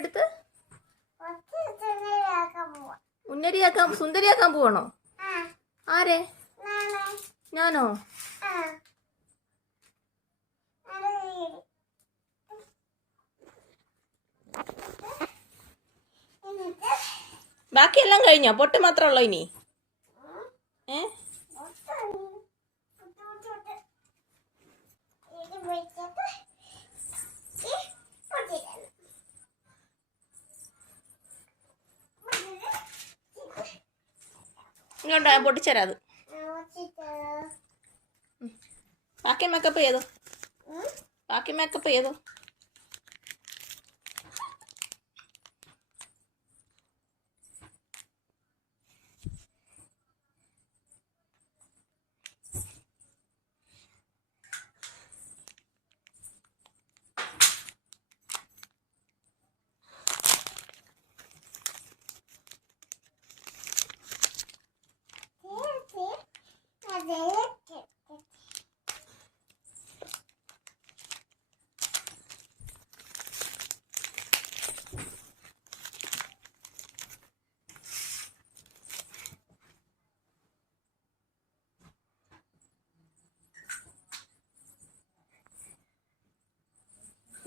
എടുത്ത്? ഉന്നരിയാക്കാൻ സുന്ദരിയാക്കാൻ പോവാണോ? ആരെ? ഞാനോ? ബാക്കിയെല്ലാം കഴിഞ്ഞോ? പൊട്ട് മാത്രമേ ഉള്ളോ ഇനി? ഏ? ഇങ്ങോട്ട് പൊട്ടിച്ചരാ അത്. ബാക്കി മേക്കപ്പ് ചെയ്തോ? ബാക്കി മേക്കപ്പ് ചെയ്തോ?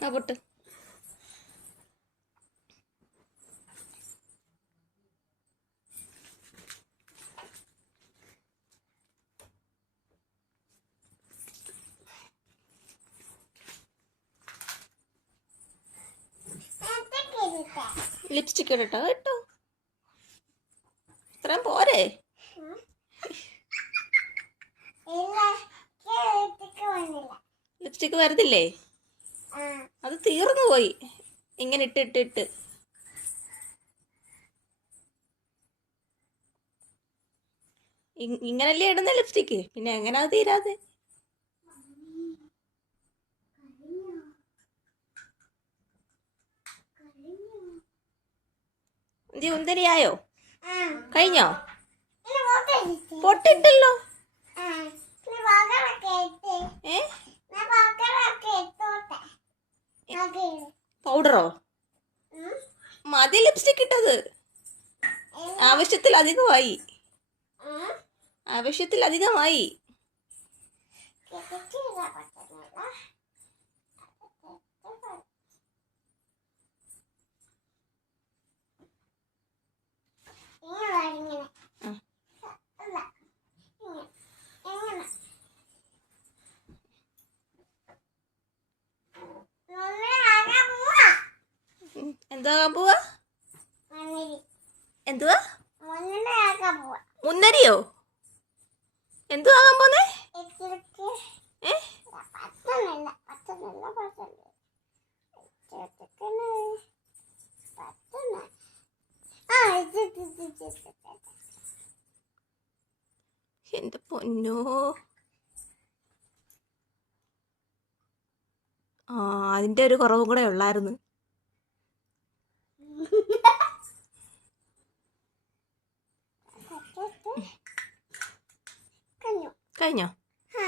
ആ പൊട്ട്. ലിപ്സ്റ്റിക് ഇടട്ടോ കേട്ടോ. ഇത്രയും പോരെ. ലിപ്സ്റ്റിക് വരുന്നില്ലേ? അത് തീർന്നു പോയി. ഇങ്ങനെ ഇട്ടിട്ടിട്ട് ഇട്ട് ഇട്ട്. ഇങ്ങനല്ലേ ഇടുന്ന ലിപ്സ്റ്റിക്ക് പിന്നെ എങ്ങനെ അത് തീരാതെ എന്തി ഉന്തരിയായോ? കഴിഞ്ഞോ? പൊട്ടിട്ടല്ലോ. പൗഡറോ? മതി ലിപ്സ്റ്റിക് ഇട്ടത്. ആവശ്യത്തിൽ അധികമായി. ആവശ്യത്തിൽ അധികമായി ഇങ്ങനെ ആ. അല്ല ഇങ്ങനെ എങ്ങനെ നന്നാകാൻ പോവാ ഉം, എന്താകാൻ പോവാ? എന്തുവാ? മുന്നരിയോ? എന്തു ആകാൻ പോന്നേ. എന്റെ പൊന്നോ? ആ അതിന്റെ ഒരു കുറവും കൂടെ ഉള്ളായിരുന്നു. കഴിഞ്ഞു കഴിഞ്ഞോ